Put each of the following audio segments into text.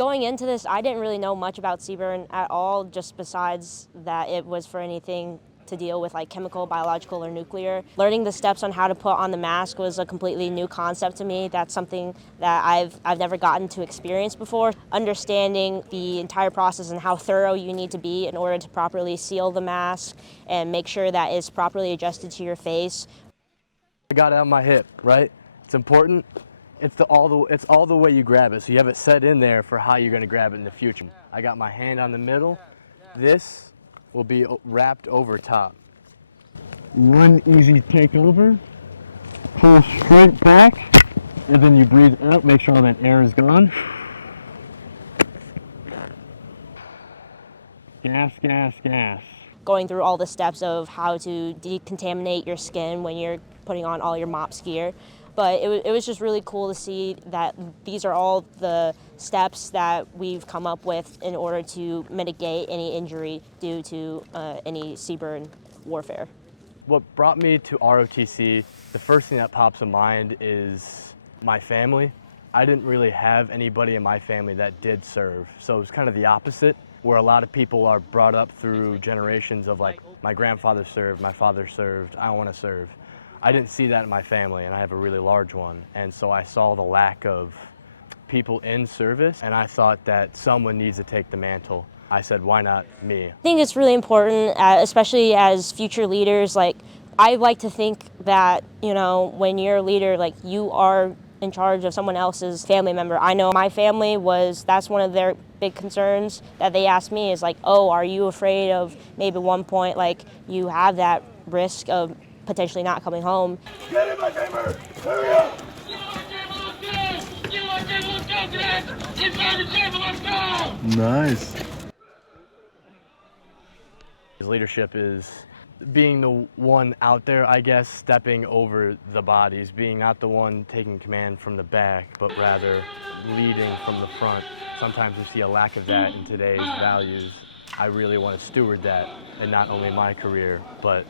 Going into this, I didn't really know much about CBRN at all, just besides that it was for anything to deal with like chemical, biological, or nuclear. Learning the steps on how to put on the mask was a completely new concept to me. That's something that I've never gotten to experience before. Understanding the entire process and how thorough you need to be in order to properly seal the mask and make sure that it's properly adjusted to your face. I got it on my hip, right? It's important. It's all the way you grab it, so you have it set in there for how you're going to grab it in the future. I got my hand on the middle. This will be wrapped over top. One easy takeover, pull straight back, and then you breathe out, make sure all that air is gone. Gas, gas, gas. Going through all the steps of how to decontaminate your skin when you're putting on all your MOPS gear. But it was just really cool to see that these are all the steps that we've come up with in order to mitigate any injury due to any CBRN warfare. What brought me to ROTC, the first thing that pops in mind is my family. I didn't really have anybody in my family that did serve, so it was kind of the opposite, where a lot of people are brought up through generations of like, my grandfather served, my father served, I want to serve. I didn't see that in my family, and I have a really large one, and so I saw the lack of people in service, and I thought that someone needs to take the mantle. I said, why not me? I think it's really important, especially as future leaders. Like, I like to think that, you know, when you're a leader, like, you are in charge of someone else's family member. I know my family that's one of their big concerns that they asked me is like, oh, are you afraid of maybe at one point, like, you have that risk of potentially not coming home. Get in my chamber! Hurry up! Nice. His leadership is being the one out there, I guess, stepping over the bodies, being not the one taking command from the back, but rather leading from the front. Sometimes we see a lack of that in today's values. I really want to steward that in not only my career, but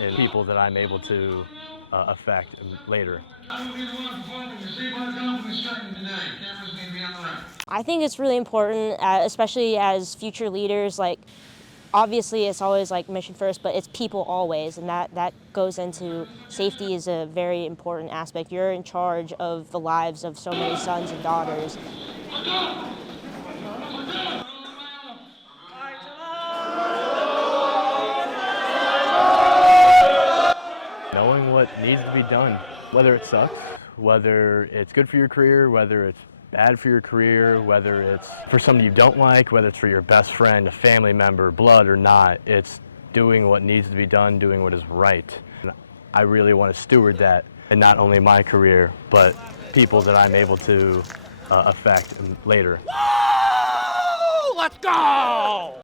in people that I'm able to affect later. I think it's really important, especially as future leaders. Like, obviously it's always like mission first, but it's people always, and that goes into safety is a very important aspect. You're in charge of the lives of so many sons and daughters. Knowing what needs to be done, whether it sucks, whether it's good for your career, whether it's bad for your career, whether it's for somebody you don't like, whether it's for your best friend, a family member, blood or not, it's doing what needs to be done, doing what is right. And I really want to steward that in not only my career, but people that I'm able to affect later. Whoa! Let's go!